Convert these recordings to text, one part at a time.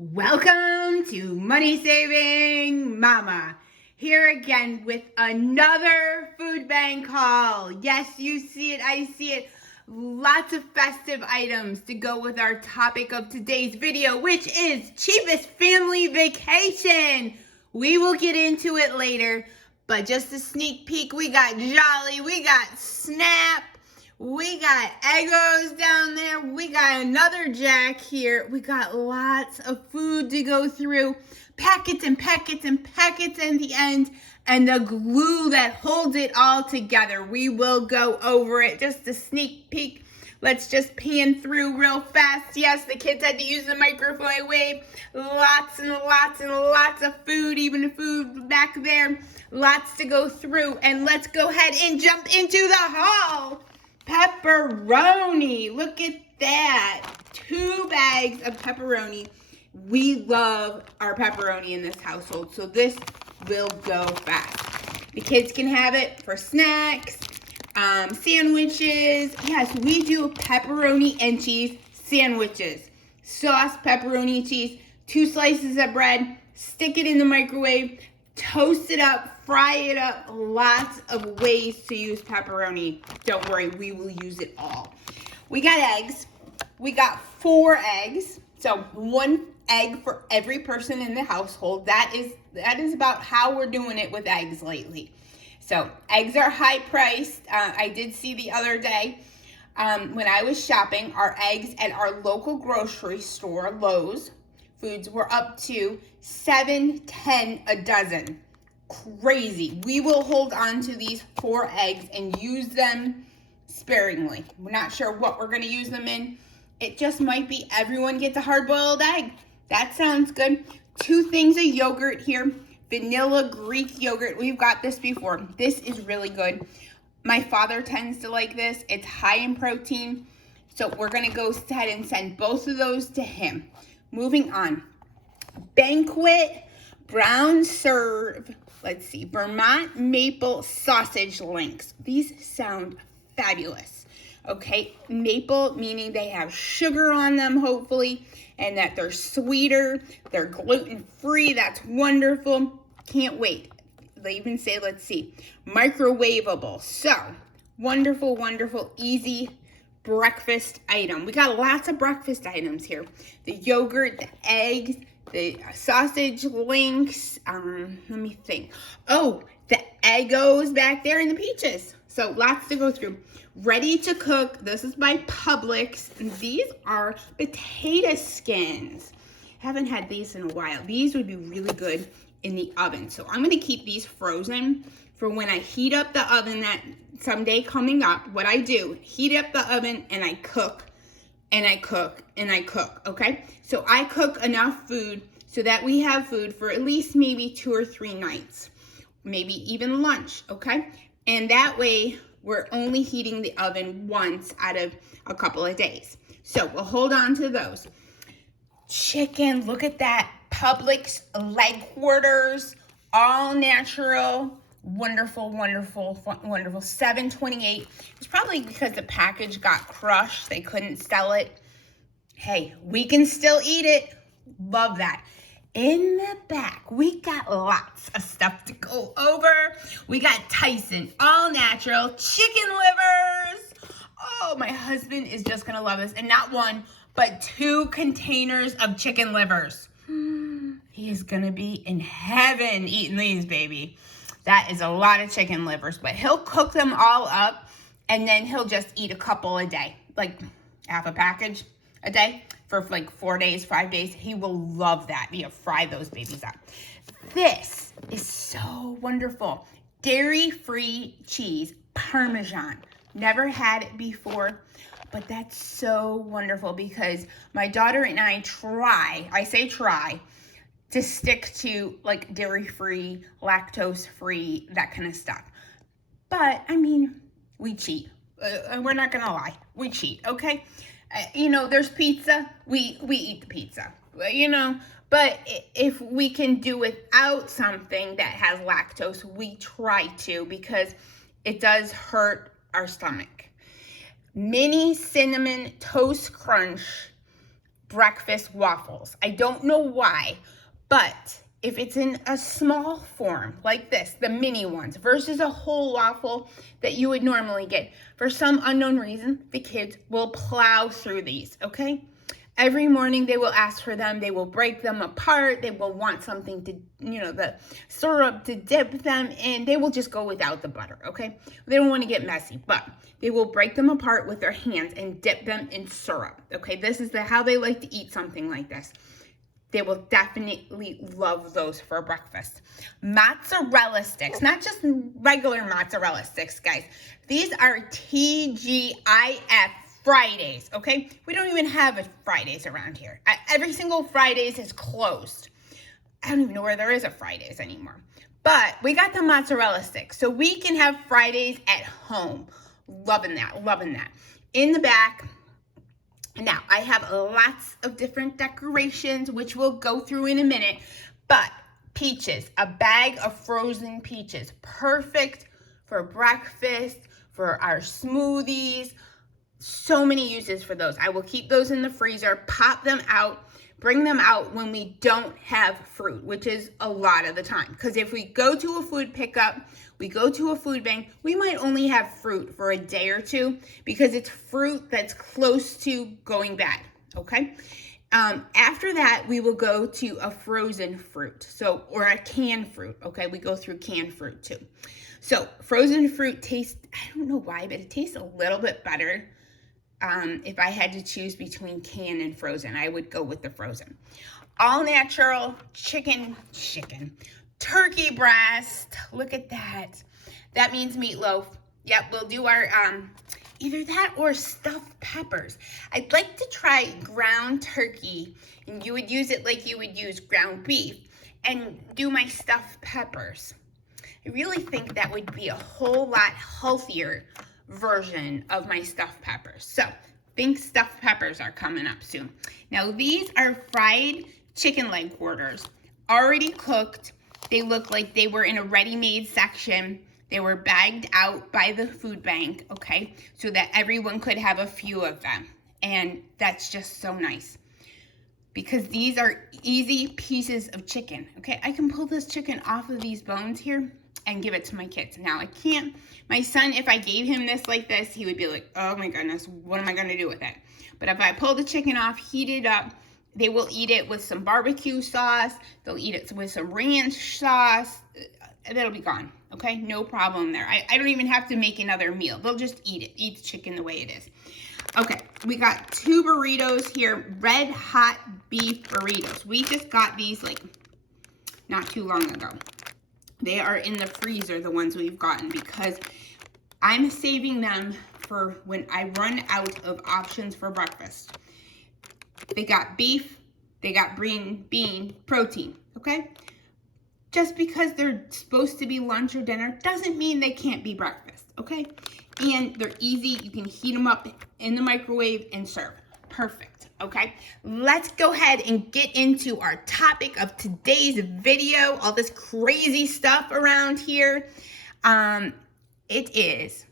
Welcome to Money Saving Mama. Here again with another food bank haul. Yes, you see it, I see it. Lots of festive items to go with our topic of today's video, which is cheapest family vacation. We will get into it later, but just a sneak peek, we got Jolly, we got Snap, we got Eggos down there. We got another Jack here. We got lots of food to go through. Packets and packets and packets in the end. And the glue that holds it all together. We will go over it. Just a sneak peek. Let's just pan through real fast. Yes, the kids had to use the microwave. Lots and lots and lots of food. Even the food back there. Lots to go through. And let's go ahead and jump into the haul. Pepperoni, look at that. 2 bags of pepperoni. We love our pepperoni in this household, so this will go fast. The kids can have it for snacks, sandwiches. Yes, we do pepperoni and cheese sandwiches. Sauce, pepperoni, cheese, 2 slices of bread, stick it in the microwave, toast it up, fry it up. Lots of ways to use pepperoni. Don't worry, we will use it all. We got eggs. We got 4 eggs. So 1 egg for every person in the household. That is about how we're doing it with eggs lately. So eggs are high priced. I did see the other day when I was shopping, our eggs at our local grocery store, Lowe's Foods, were up to $7.10 a dozen. Crazy. We will hold on to these 4 eggs and use them sparingly. We're not sure what we're going to use them in. It just might be everyone gets a hard-boiled egg. That sounds good. 2 things of yogurt here. Vanilla Greek yogurt. We've got this before. This is really good. My father tends to like this. It's high in protein. So we're going to go ahead and send both of those to him. Moving on. Banquet brown serve. Let's see. Vermont maple sausage links. These sound fabulous. Okay, maple meaning they have sugar on them, hopefully, and that they're sweeter, they're gluten-free. That's wonderful. Can't wait. They even say, let's see, microwavable. So, wonderful, wonderful, easy breakfast item. We got lots of breakfast items here. The yogurt, the eggs, the sausage links. Let me think. Oh, the Eggos back there and the peaches. So, lots to go through. Ready to cook. This is by Publix. And these are potato skins. Haven't had these in a while. These would be really good in the oven. So I'm going to keep these frozen for when I heat up the oven that someday coming up. What I do, heat up the oven and I cook and I cook and I cook. Okay. So I cook enough food so that we have food for at least maybe 2 or 3 nights. Maybe even lunch. Okay. And that way, we're only heating the oven once out of a couple of days. So we'll hold on to those. Chicken, look at that. Publix leg quarters, all natural. Wonderful, wonderful, wonderful. $7.28. It's probably because the package got crushed. They couldn't sell it. Hey, we can still eat it. Love that. In the back, we got lots of stuff to go over. We got Tyson, all natural, chicken livers. Oh, my husband is just going to love this. And not 1, but 2 containers of chicken livers. He is going to be in heaven eating these, baby. That is a lot of chicken livers, but he'll cook them all up and then he'll just eat a couple a day, like half a package a day. For like 4 days, 5 days. He will love that. You fry those babies up. This is so wonderful. Dairy-free cheese, Parmesan. Never had it before, but that's so wonderful because my daughter and I try to stick to like dairy-free, lactose-free, that kind of stuff. But, I mean, we cheat. We're not going to lie. We cheat, okay? There's pizza, we eat the pizza, but if we can do without something that has lactose, we try to because it does hurt our stomach. Mini cinnamon toast crunch breakfast waffles. I don't know why, but if it's in a small form like this, the mini ones, versus a whole waffle that you would normally get, for some unknown reason, the kids will plow through these, okay? Every morning they will ask for them. They will break them apart. They will want something to, the syrup to dip them in. They will just go without the butter, okay? They don't want to get messy, but they will break them apart with their hands and dip them in syrup, okay? This is how they like to eat something like this. They will definitely love those for breakfast. Mozzarella sticks, not just regular mozzarella sticks, guys. These are TGIF Fridays, okay? We don't even have a Fridays around here. Every single Fridays is closed. I don't even know where there is a Fridays anymore. But we got the mozzarella sticks, so we can have Fridays at home. Loving that, loving that. In the back, now I have lots of different decorations, which we'll go through in a minute, but peaches, a bag of frozen peaches, perfect for breakfast, for our smoothies. So many uses for those. I will keep those in the freezer, pop them out, bring them out when we don't have fruit, which is a lot of the time. Because if we go to a food pickup, we go to a food bank, we might only have fruit for a day or two because it's fruit that's close to going bad, okay? After that, we will go to a frozen fruit, or a canned fruit, okay? We go through canned fruit too. So frozen fruit tastes, I don't know why, but it tastes a little bit better. If I had to choose between canned and frozen, I would go with the frozen. All natural chicken, turkey breast. Look at that. That means meatloaf. Yep, we'll do our, either that or stuffed peppers. I'd like to try ground turkey, and you would use it like you would use ground beef, and do my stuffed peppers. I really think that would be a whole lot healthier version of my stuffed peppers. So, think stuffed peppers are coming up soon. Now, these are fried chicken leg quarters, already cooked. They look like they were in a ready-made section. They were bagged out by the food bank, okay, so that everyone could have a few of them. And that's just so nice, because these are easy pieces of chicken, okay? I can pull this chicken off of these bones here and give it to my kids. Now, I can't, my son, if I gave him this like this, he would be like, oh my goodness, what am I gonna do with it? But if I pull the chicken off, heat it up, they will eat it with some barbecue sauce, they'll eat it with some ranch sauce, that'll be gone, okay? No problem there. I don't even have to make another meal. They'll just eat it, eat the chicken the way it is. Okay, we got 2 burritos here, red hot beef burritos. We just got these like not too long ago. They are in the freezer, the ones we've gotten, because I'm saving them for when I run out of options for breakfast. They got beef, they got green bean protein, okay? Just because they're supposed to be lunch or dinner doesn't mean they can't be breakfast, okay? And they're easy, you can heat them up in the microwave and serve. Perfect, okay? Let's go ahead and get into our topic of today's video, all this crazy stuff around here. It is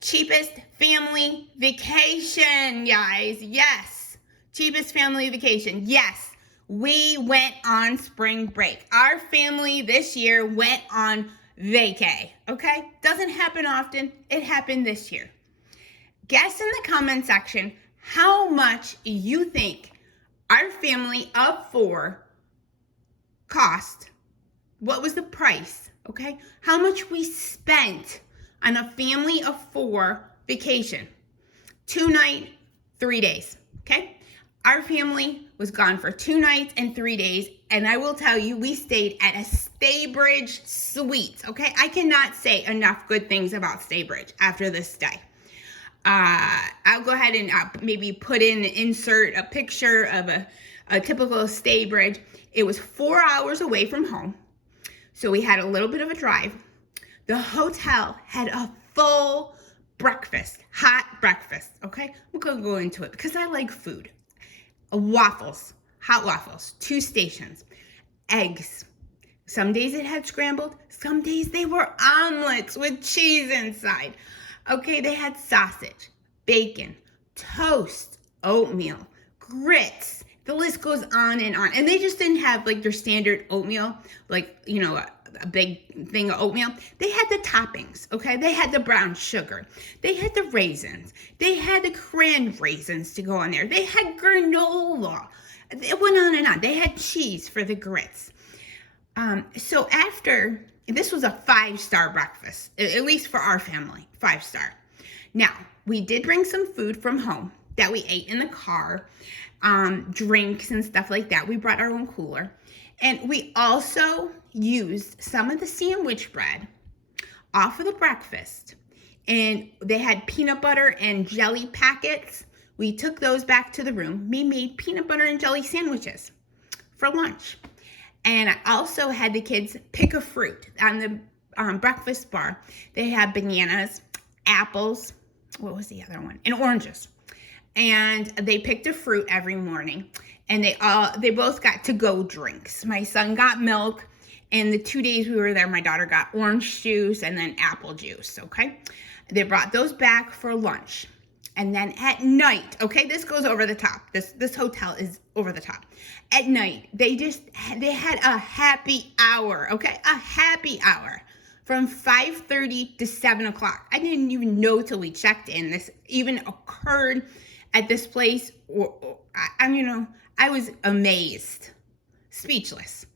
cheapest family vacation, guys. Yes, cheapest family vacation. Yes, we went on spring break. Our family this year went on vacay, okay? Doesn't happen often. It happened this year. Guess in the comment section how much you think our family of 4 cost. What was the price, okay? How much we spent on a family of 4 vacation. 2 nights, 3 days, okay? Our family was gone for 2 nights and 3 days, and I will tell you, we stayed at a Staybridge Suites, okay? I cannot say enough good things about Staybridge after this stay. I'll go ahead and maybe insert a picture of a typical Staybridge. It was 4 hours away from home, so we had a little bit of a drive. The hotel had a full breakfast, hot breakfast, okay? I'm gonna go into it because I like food. Waffles, hot waffles, 2 stations, eggs. Some days it had scrambled, some days they were omelets with cheese inside. Okay, they had sausage, bacon, toast, oatmeal, grits. The list goes on and on. And they just didn't have like their standard oatmeal, like, you know, a big thing of oatmeal. They had the toppings, okay? They had the brown sugar. They had the raisins. They had the cran raisins to go on there. They had granola. It went on and on. They had cheese for the grits. So after, this was a 5-star breakfast, at least for our family, 5-star. Now, we did bring some food from home that we ate in the car, drinks and stuff like that. We brought our own cooler. And we also used some of the sandwich bread off of the breakfast. And they had peanut butter and jelly packets. We took those back to the room. We made peanut butter and jelly sandwiches for lunch. And I also had the kids pick a fruit on the breakfast bar. They had bananas, apples, what was the other one? And oranges. And they picked a fruit every morning. And they both got to-go drinks. My son got milk, and the 2 days we were there, my daughter got orange juice and then apple juice, okay? They brought those back for lunch. And then at night, okay, this goes over the top. This hotel is over the top. At night, they had a happy hour, okay? A happy hour from 5:30 to 7 o'clock. I didn't even know till we checked in this even occurred at this place. I was amazed, speechless.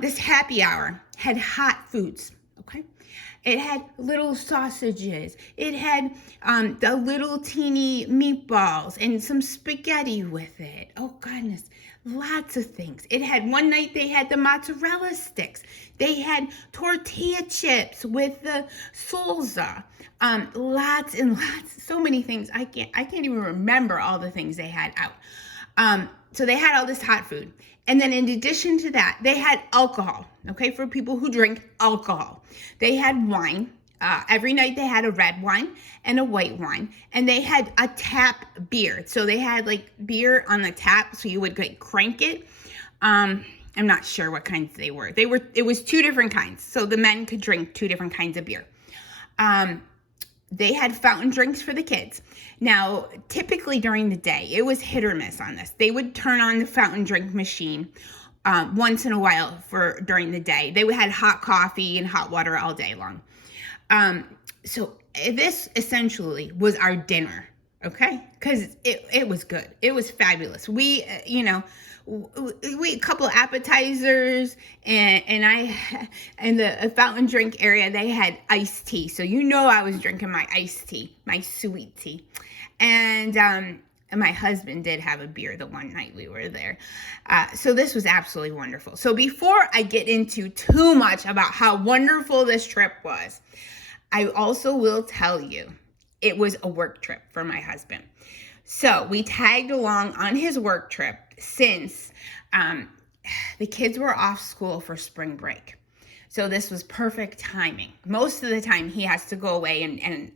This happy hour had hot foods, okay? It had little sausages. It had the little teeny meatballs and some spaghetti with it. Oh, goodness, lots of things. It had, one night they had the mozzarella sticks. They had tortilla chips with the salsa. Lots and lots, so many things. I can't even remember all the things they had out. So they had all this hot food. And then in addition to that, they had alcohol, okay, for people who drink alcohol. They had wine. Every night they had a red wine and a white wine. And they had a tap beer. So they had like beer on the tap, so you would like crank it. I'm not sure what kinds they were. It was 2 different kinds. So the men could drink 2 different kinds of beer. They had fountain drinks for the kids. Now, typically during the day, it was hit or miss on this. They would turn on the fountain drink machine once in a while during the day. They had hot coffee and hot water all day long. So this essentially was our dinner, okay? Because it was good. It was fabulous. We a couple of appetizers, and the fountain drink area, they had iced tea. So I was drinking my iced tea, my sweet tea. And my husband did have a beer the one night we were there. So this was absolutely wonderful. So before I get into too much about how wonderful this trip was, I also will tell you it was a work trip for my husband. So we tagged along on his work trip since the kids were off school for spring break. So this was perfect timing. Most of the time he has to go away and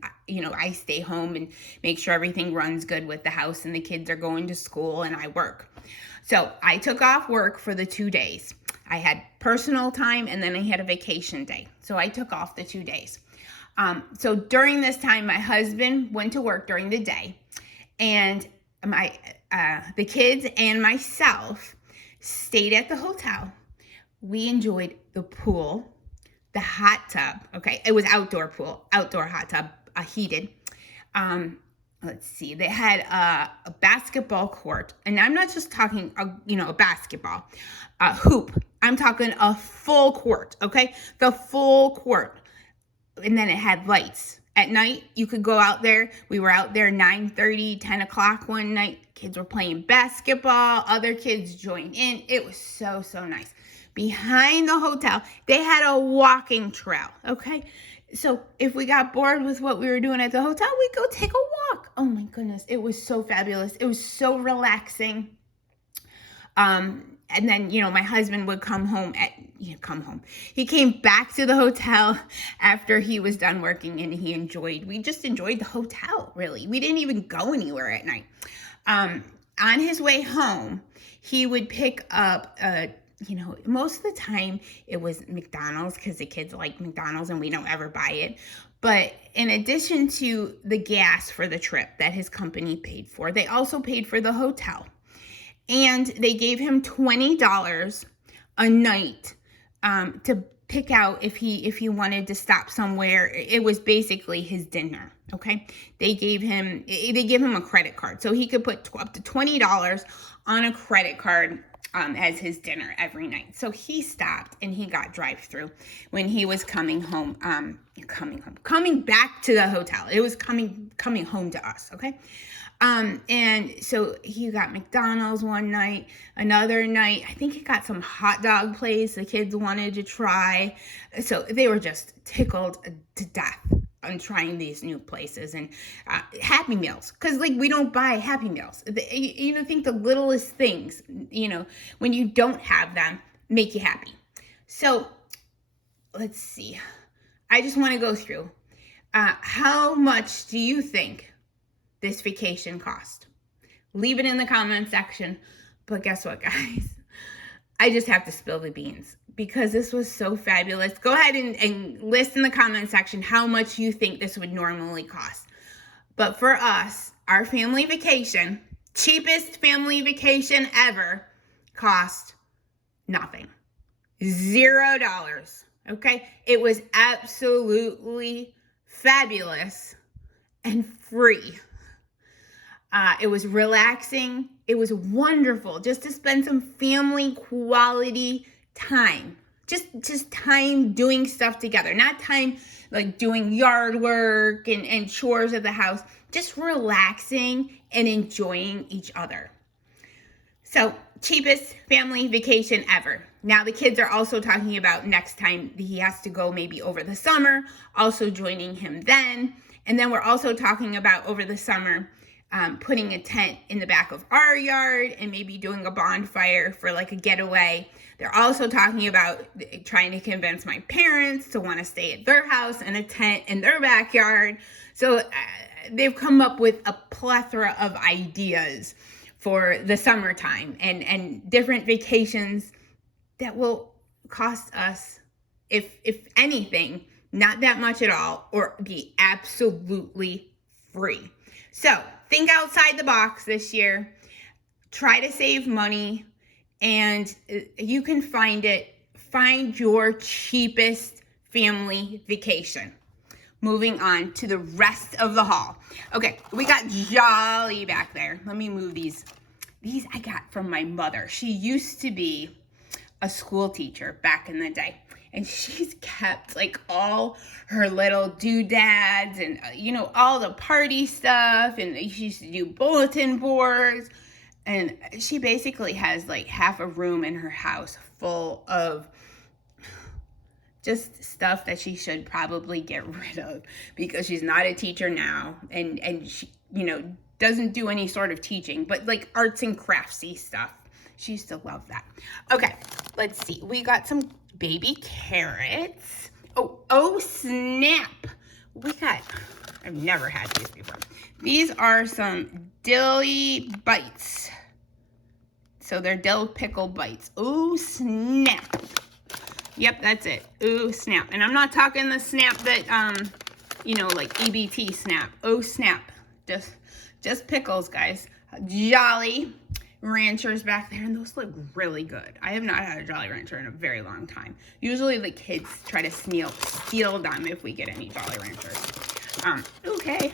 I stay home and make sure everything runs good with the house and the kids are going to school and I work. So I took off work for the 2 days. I had personal time and then I had a vacation day. So I took off the 2 days. So during this time, my husband went to work during the day, and the kids and myself stayed at the hotel. We enjoyed the pool, the hot tub. Okay, it was outdoor pool, outdoor hot tub, heated. Let's see, they had a basketball court, and I'm not just talking a basketball hoop. I'm talking a full court. Okay, the full court. And then it had lights. At night, you could go out there. We were out there 9:30, 10 o'clock one night. Kids were playing basketball. Other kids joined in. It was so, so nice. Behind the hotel, they had a walking trail, okay? So if we got bored with what we were doing at the hotel, we'd go take a walk. Oh my goodness, it was so fabulous. It was so relaxing. And then, my husband would come home. He came back to the hotel after he was done working, and we just enjoyed the hotel, really. We didn't even go anywhere at night. On his way home, he would pick up, most of the time it was McDonald's because the kids like McDonald's and we don't ever buy it. But in addition to the gas for the trip that his company paid for, they also paid for the hotel. And they gave him $20 a night to pick out if he wanted to stop somewhere. It was basically his dinner, okay? They give him a credit card. So he could put up to $20 on a credit card as his dinner every night. So he stopped and he got drive-through when he was coming back to the hotel. It was coming home to us, okay? And so he got McDonald's one night, another night, I think he got some hot dog place the kids wanted to try. So they were just tickled to death on trying these new places. And Happy Meals, because like we don't buy Happy Meals. You think the littlest things, when you don't have them, make you happy. So let's see. I just want to go through. How much do you think this vacation cost? Leave it in the comment section. But guess what, guys? I just have to spill the beans because this was so fabulous. Go ahead and list in the comment section how much you think this would normally cost. But for us, our family vacation, cheapest family vacation ever, cost nothing. $0. Okay? It was absolutely fabulous and free. It was relaxing. It was wonderful just to spend some family quality time. Just time doing stuff together. Not time like doing yard work and chores at the house. Just relaxing and enjoying each other. So, cheapest family vacation ever. Now the kids are also talking about next time he has to go maybe over the summer, also joining him then. And then we're also talking about over the summer putting a tent in the back of our yard and maybe doing a bonfire for like a getaway. They're also talking about trying to convince my parents to want to stay at their house and a tent in their backyard. So they've come up with a plethora of ideas for the summertime and different vacations that will cost us, if anything, not that much at all, or be absolutely free. So think outside the box this year. Try to save money, and you can find your cheapest family vacation. Moving on to the rest of the haul. Okay, we got Jolly back there. Let me move these. These I got from my mother. She used to be a school teacher back in the day. And she's kept like all her little doodads and, all the party stuff. And she used to do bulletin boards. And she basically has like half a room in her house full of just stuff that she should probably get rid of because she's not a teacher now. And she, doesn't do any sort of teaching, but like arts and craftsy stuff. She used to love that. Okay, let's see. We got some baby carrots. Oh snap. I've never had these before. These are some dilly bites. So they're dill pickle bites. Oh snap. Yep, that's it. Oh snap. And I'm not talking the snap that, like EBT snap. Oh snap. Just pickles, guys. Jolly Ranchers back there, and those look really good. I have not had a Jolly Rancher in a very long time. Usually the kids try to steal them if we get any Jolly Ranchers. Okay,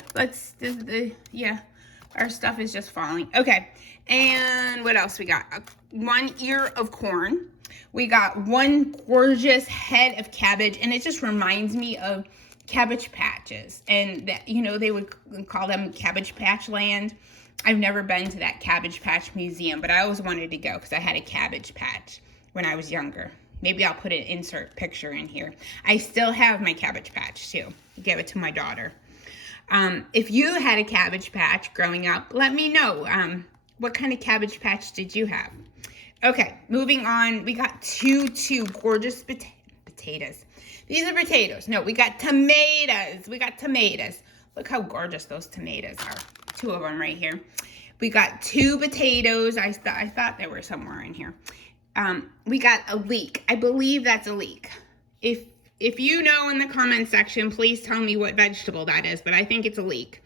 our stuff is just falling. Okay, and what else we got? 1 ear of corn. We got one gorgeous head of cabbage, and it just reminds me of Cabbage Patches, and that, they would call them Cabbage Patch Land. I've never been to that Cabbage Patch Museum, but I always wanted to go because I had a Cabbage Patch when I was younger. Maybe I'll put an insert picture in here. I still have my Cabbage Patch too. I gave it to my daughter. If you had a Cabbage Patch growing up, let me know. What kind of Cabbage Patch did you have? Okay, moving on. We got two gorgeous potatoes. These are potatoes. No, we got tomatoes. Look how gorgeous those tomatoes are. 2 of them right here. We got 2 potatoes. I thought they were somewhere in here. We got a leek. I believe that's a leek. If If you know in the comment section, please tell me what vegetable that is, but I think it's a leek.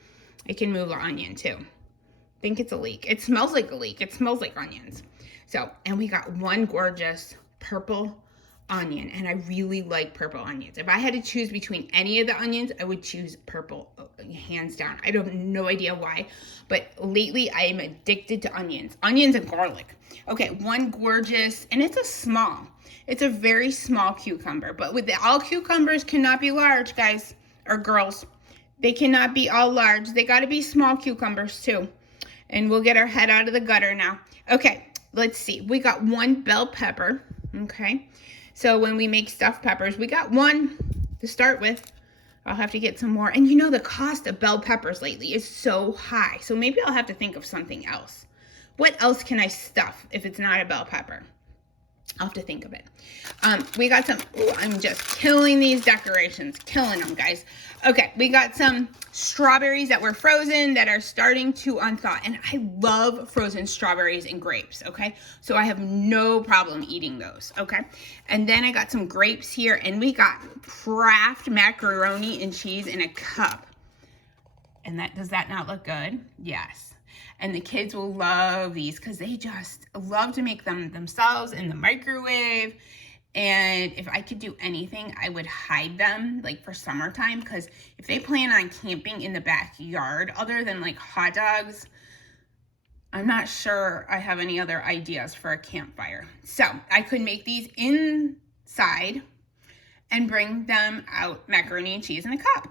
I can move the onion too. I think it's a leek. It smells like a leek. It smells like onions. So, and we got one gorgeous purple onion, and I really like purple onions. If I had to choose between any of the onions, I would choose purple, hands down. I have no idea why, but lately I am addicted to onions and garlic. Okay, one gorgeous, and it's a very small cucumber, but all cucumbers cannot be large, guys or girls. They cannot be all large. They got to be small cucumbers too. And we'll get our head out of the gutter now. Okay, let's see. We got one bell pepper, okay? So when we make stuffed peppers, we got one to start with. I'll have to get some more. And you know, the cost of bell peppers lately is so high. So maybe I'll have to think of something else. What else can I stuff if it's not a bell pepper? I'll have to think of it. We got some, I'm just killing these decorations. Killing them, guys. Okay, we got some strawberries that were frozen that are starting to unthaw. And I love frozen strawberries and grapes, okay? So I have no problem eating those, okay? And then I got some grapes here, and we got Kraft macaroni and cheese in a cup. And does that not look good? Yes. And the kids will love these because they just love to make them themselves in the microwave. And if I could do anything, I would hide them like for summertime, because if they plan on camping in the backyard, other than like hot dogs, I'm not sure I have any other ideas for a campfire. So I could make these inside and bring them out, macaroni and cheese in a cup.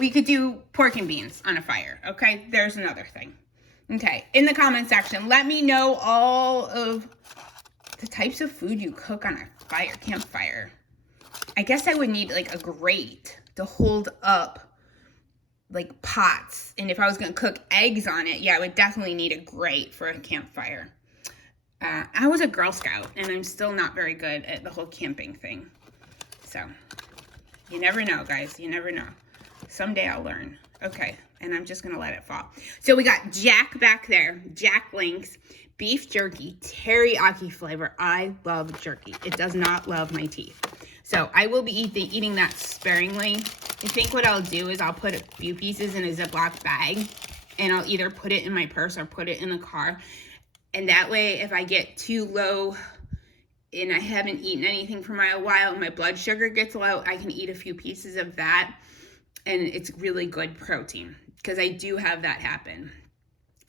We could do pork and beans on a fire, okay? There's another thing. Okay, in the comment section, let me know all of the types of food you cook on a campfire. I guess I would need like a grate to hold up like pots. And if I was gonna cook eggs on it, yeah, I would definitely need a grate for a campfire. I was a Girl Scout, and I'm still not very good at the whole camping thing. So, you never know, guys, you never know. Someday I'll learn. Okay, and I'm just gonna let it fall. So we got Jack back there, Jack Links, beef jerky, teriyaki flavor. I love jerky. It does not love my teeth. So I will be eating that sparingly. I think what I'll do is I'll put a few pieces in a Ziploc bag, and I'll either put it in my purse or put it in the car. And that way, if I get too low and I haven't eaten anything for a while and my blood sugar gets low, I can eat a few pieces of that. And it's really good protein, because I do have that happen.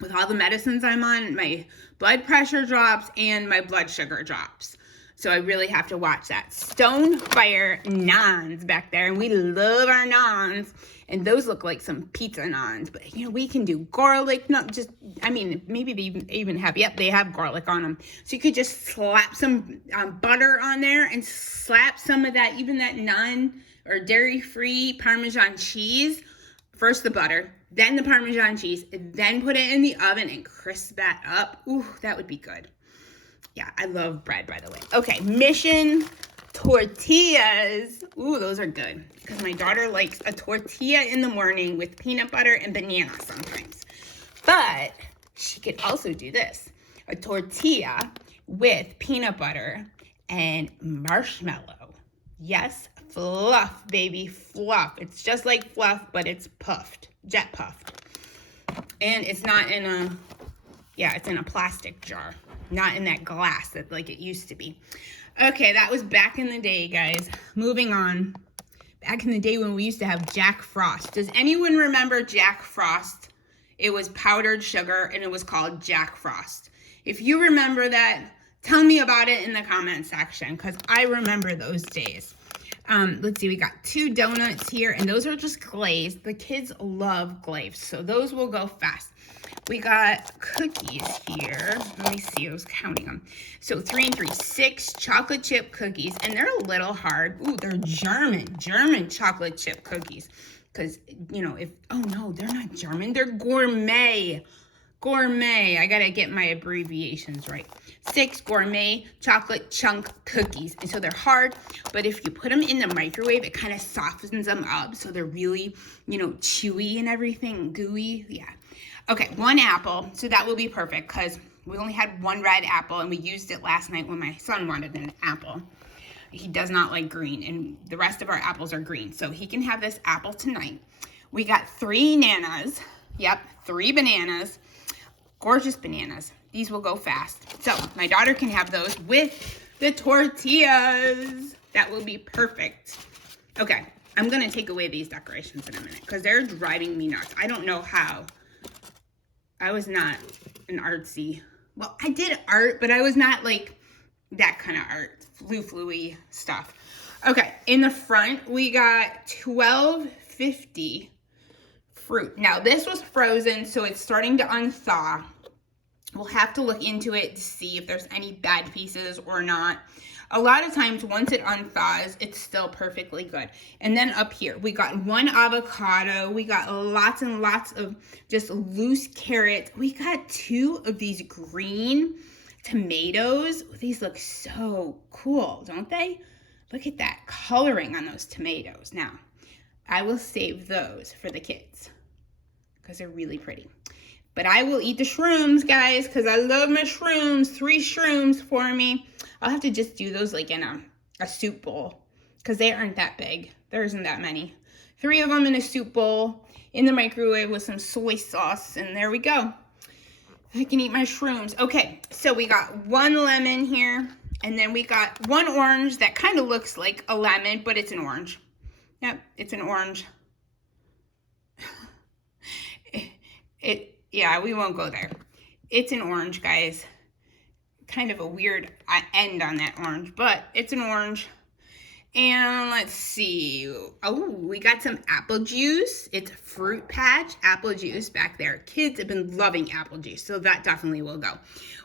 With all the medicines I'm on, my blood pressure drops and my blood sugar drops. So I really have to watch that. Stonefire naans back there, and we love our naans. And those look like some pizza naans, but you know, we can do garlic, not just, I mean, maybe they even have, yep, they have garlic on them. So you could just slap some butter on there and slap some of that, even that naan or dairy-free Parmesan cheese. First the butter, then the Parmesan cheese, then put it in the oven and crisp that up. Ooh, that would be good. Yeah, I love bread, by the way. Okay, Mission tortillas. Ooh, those are good, because my daughter likes a tortilla in the morning with peanut butter and banana sometimes. But she could also do this, a tortilla with peanut butter and marshmallow. Yes, fluff, baby, fluff. It's just like fluff, but it's puffed, jet puffed. And it's not in a, yeah, it's in a plastic jar, not in that glass that like it used to be. Okay, that was back in the day, guys. Moving on. Back in the day when we used to have Jack Frost. Does anyone remember Jack Frost? It was powdered sugar, and it was called Jack Frost. If you remember that, tell me about it in the comment section, because I remember those days. Let's see, we got 2 donuts here, and those are just glazed. The kids love glazed, so those will go fast. We got cookies here. Let me see, I was counting them. So 3 and 3, 6 chocolate chip cookies, and they're a little hard. Ooh, they're German chocolate chip cookies. Because, you know, oh no, they're not German, they're gourmet. Gourmet, I gotta get my abbreviations right. 6 gourmet chocolate chunk cookies. And so they're hard, but if you put them in the microwave, it kind of softens them up. So they're really, you know, chewy and everything, gooey, yeah. Okay, 1 apple, so that will be perfect, because we only had 1 red apple, and we used it last night when my son wanted an apple. He does not like green, and the rest of our apples are green. So he can have this apple tonight. We got 3 bananas. Yep, 3 bananas. Gorgeous bananas. These will go fast. So my daughter can have those with the tortillas. That will be perfect. Okay, I'm going to take away these decorations in a minute because they're driving me nuts. I don't know how. I was not an artsy. Well, I did art, but I was not like that kind of art. Flu-flu-y stuff. Okay, in the front, we got $12.50 fruit. Now, this was frozen, so it's starting to unthaw. We'll have to look into it to see if there's any bad pieces or not. A lot of times, once it unthaws, it's still perfectly good. And then up here, we got 1 avocado. We got lots and lots of just loose carrots. We got 2 of these green tomatoes. These look so cool, don't they? Look at that coloring on those tomatoes. Now, I will save those for the kids because they're really pretty. But I will eat the shrooms, guys, because I love my shrooms. 3 shrooms for me. I'll have to just do those like in a soup bowl because they aren't that big. There isn't that many. 3 of them in a soup bowl in the microwave with some soy sauce, and there we go. I can eat my shrooms. Okay, so we got 1 lemon here, and then we got 1 orange that kind of looks like a lemon, but it's an orange. Yep, it's an orange. Yeah, we won't go there. It's an orange, guys. Kind of a weird end on that orange, but it's an orange. And let's see. Oh, we got some apple juice. It's Fruit Patch apple juice back there. Kids have been loving apple juice, so that definitely will go.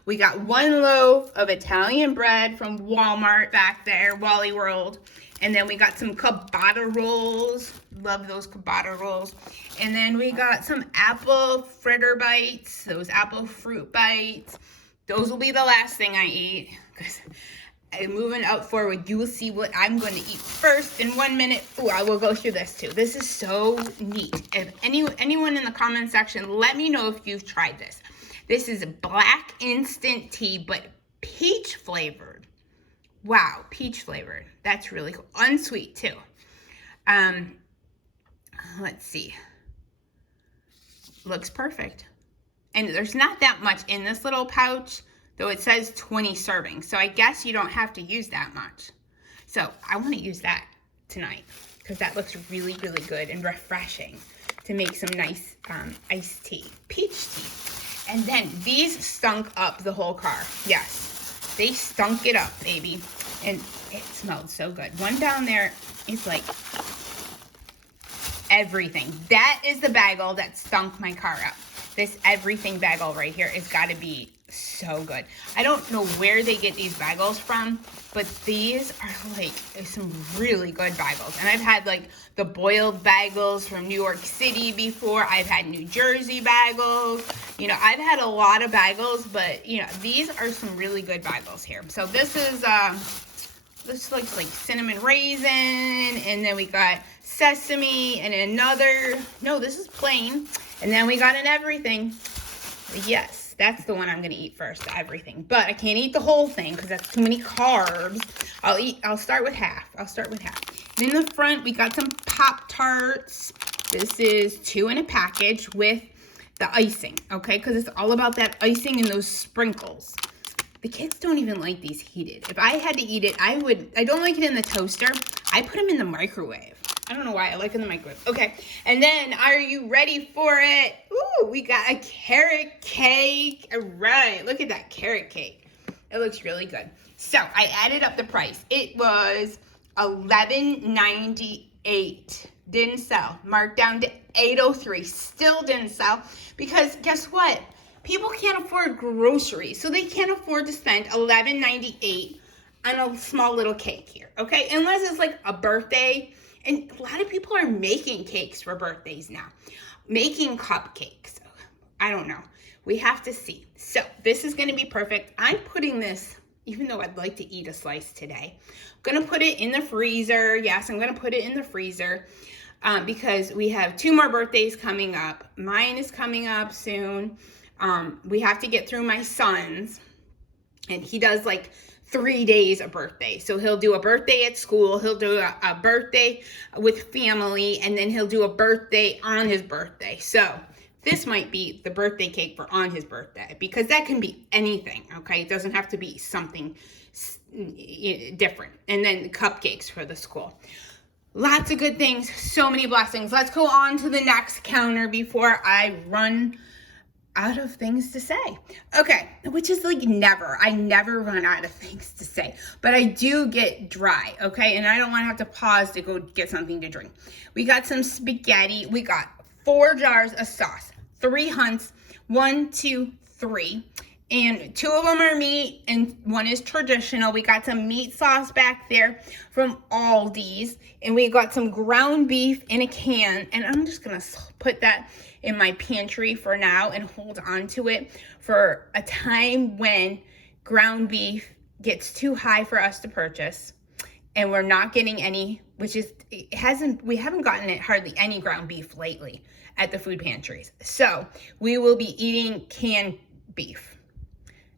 We got 1 loaf of Italian bread from Walmart back there, Wally World. And then we got some ciabatta rolls. Love those ciabatta rolls. And then we got some apple fritter bites, those apple fruit bites. Those will be the last thing I eat because moving up forward, you will see what I'm going to eat first in 1 minute. Oh, I will go through this too. This is so neat. If anyone in the comment section, let me know if you've tried this. This is black instant tea, but peach flavored. Wow, peach flavored. That's really cool. Unsweet too. Let's see. Looks perfect. And there's not that much in this little pouch, though it says 20 servings. So I guess you don't have to use that much. So I want to use that tonight because that looks really, really good and refreshing to make some nice iced tea, peach tea. And then these stunk up the whole car. Yes, they stunk it up, baby. And it smelled so good. One down there is like everything. That is the bagel that stunk my car up. This everything bagel right here has got to be so good. I don't know where they get these bagels from, but these are like some really good bagels. And I've had like the boiled bagels from New York City before. I've had New Jersey bagels. You know, I've had a lot of bagels, but you know, these are some really good bagels here. So this is, this looks like cinnamon raisin, and then we got sesame and another, no, this is plain. And then we got an everything. Yes, that's the one I'm gonna eat first, the everything. But I can't eat the whole thing because that's too many carbs. I'll start with half. And in the front, we got some Pop-Tarts. This is 2 in a package with the icing, okay? Because it's all about that icing and those sprinkles. The kids don't even like these heated. If I had to eat it, I don't like it in the toaster. I put them in the microwave. I don't know why, I like it in the microwave. Okay, and then are you ready for it? Ooh, we got a carrot cake. All right, look at that carrot cake. It looks really good. So I added up the price. It was $11.98. Didn't sell. Marked down to $8.03. Still didn't sell because guess what? People can't afford groceries, so they can't afford to spend $11.98 on a small little cake here, okay? Unless it's like a birthday. And a lot of people are making cakes for birthdays now. Making cupcakes. I don't know. We have to see. So this is going to be perfect. I'm putting this, even though I'd like to eat a slice today, I'm going to put it in the freezer. Yes, I'm going to put it in the freezer because we have 2 more birthdays coming up. Mine is coming up soon. We have to get through my son's. And he does like 3 days a birthday. So he'll do a birthday at school, he'll do a birthday with family, and then he'll do a birthday on his birthday. So this might be the birthday cake for on his birthday, because that can be anything, okay? It doesn't have to be something different. And then cupcakes for the school. Lots of good things, so many blessings. Let's go on to the next counter before I run out of things to say. Okay, which is like never. I never run out of things to say, but I do get dry, okay? And I don't want to have to pause to go get something to drink. We got some spaghetti. We got 4 jars of sauce, 3 hunts, 1, 2, 3. And 2 of them are meat and 1 is traditional. We got some meat sauce back there from Aldi's. And we got some ground beef in a can. And I'm just going to put that in my pantry for now and hold on to it for a time when ground beef gets too high for us to purchase. And we're not getting any, which is, we haven't gotten it hardly any ground beef lately at the food pantries. So we will be eating canned beef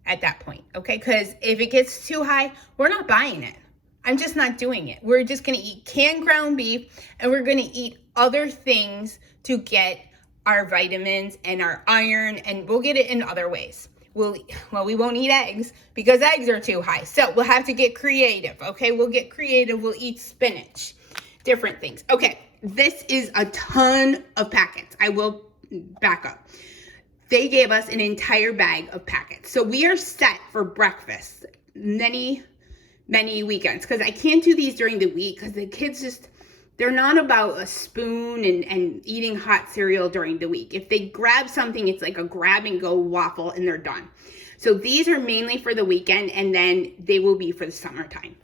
at that point, okay? Because if it gets too high, we're not buying it. I'm just not doing it. We're just gonna eat canned ground beef, and we're gonna eat other things to get our vitamins and our iron, and we'll get it in other ways. We won't eat eggs because eggs are too high. So we'll have to get creative, okay? We'll get creative. We'll eat spinach, different things. Okay, this is a ton of packets. I will back up. They gave us an entire bag of packets. So we are set for breakfast many weekends, because I can't do these during the week because the kids just, they're not about a spoon and eating hot cereal during the week. If they grab something, it's like a grab and go waffle and they're done. So these are mainly for the weekend, and then they will be for the summertime.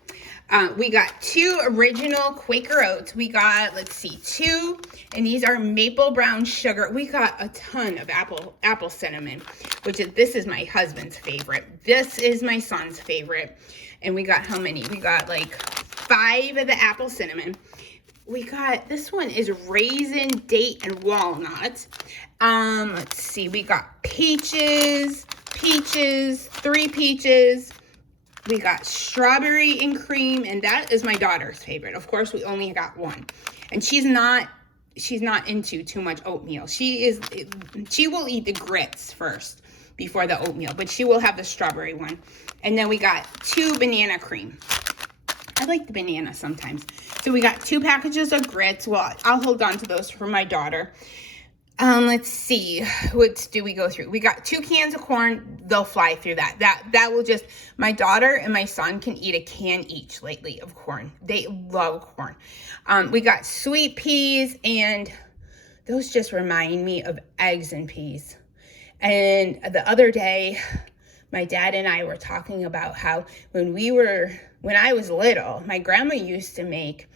We got 2 original Quaker Oats. We got, let's see, 2, and these are maple brown sugar. We got a ton of apple cinnamon, this is my husband's favorite. This is my son's favorite. And we got how many? We got like 5 of the apple cinnamon. We got, this one is raisin, date, and walnut. Let's see, we got peaches, 3 peaches. We got strawberry and cream, and that is my daughter's favorite. Of course, we only got 1. And she's not into too much oatmeal. She will eat the grits first before the oatmeal, but she will have the strawberry one. And then we got 2 banana cream. I like the banana sometimes. So we got 2 packages of grits. Well, I'll hold on to those for my daughter. Let's see, what do we go through? We got 2 cans of corn. They'll fly through that. That will just, my daughter and my son can eat a can each lately of corn. They love corn. We got sweet peas, and those just remind me of eggs and peas. And the other day, my dad and I were talking about how when I was little, my grandma used to make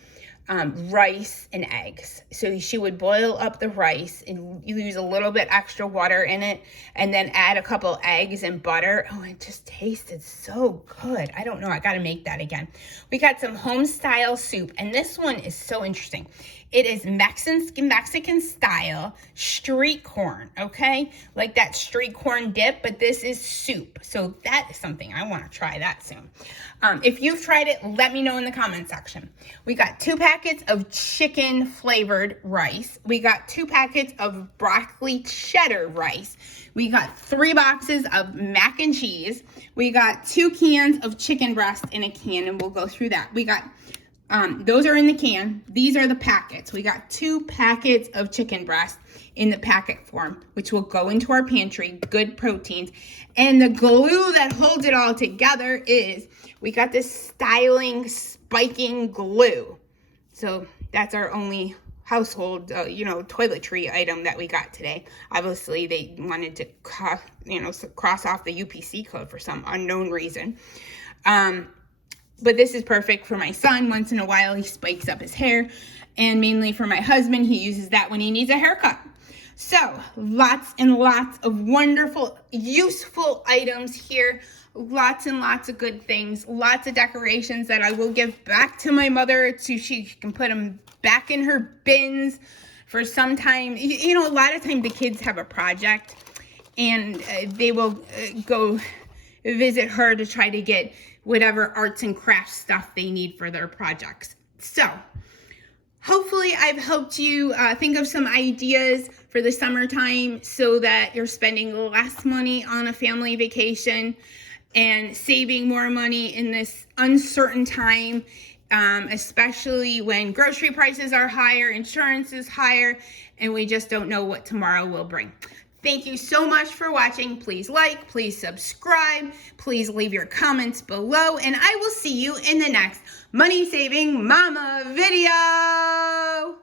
rice and eggs. So she would boil up the rice and use a little bit extra water in it, and then add a couple eggs and butter. Oh, it just tasted so good. I don't know. I got to make that again. We got some home style soup, and this one is so interesting. It is Mexican style street corn, okay? Like that street corn dip, but this is soup. So that is something I want to try that soon. If you've tried it, let me know in the comment section. We got 2 packets of chicken flavored rice. We got 2 packets of broccoli cheddar rice. We got 3 boxes of mac and cheese. We got 2 cans of chicken breast in a can, and we'll go through that. We got those are in the can. These are the packets. We got 2 packets of chicken breast in the packet form, which will go into our pantry, good proteins. And the glue that holds it all together is, we got this styling, spiking glue. So that's our only household, toiletry item that we got today. Obviously, they wanted to, cross off the UPC code for some unknown reason. But this is perfect for my son. Once in a while, he spikes up his hair. And mainly for my husband, he uses that when he needs a haircut. So, lots and lots of wonderful, useful items here. Lots and lots of good things. Lots of decorations that I will give back to my mother so she can put them back in her bins for some time. A lot of times the kids have a project and they will go visit her to try to get whatever arts and crafts stuff they need for their projects. So hopefully I've helped you think of some ideas for the summertime so that you're spending less money on a family vacation and saving more money in this uncertain time, especially when grocery prices are higher, insurance is higher, and we just don't know what tomorrow will bring. Thank you so much for watching. Please like, please subscribe, please leave your comments below, and I will see you in the next Money Saving Mama video.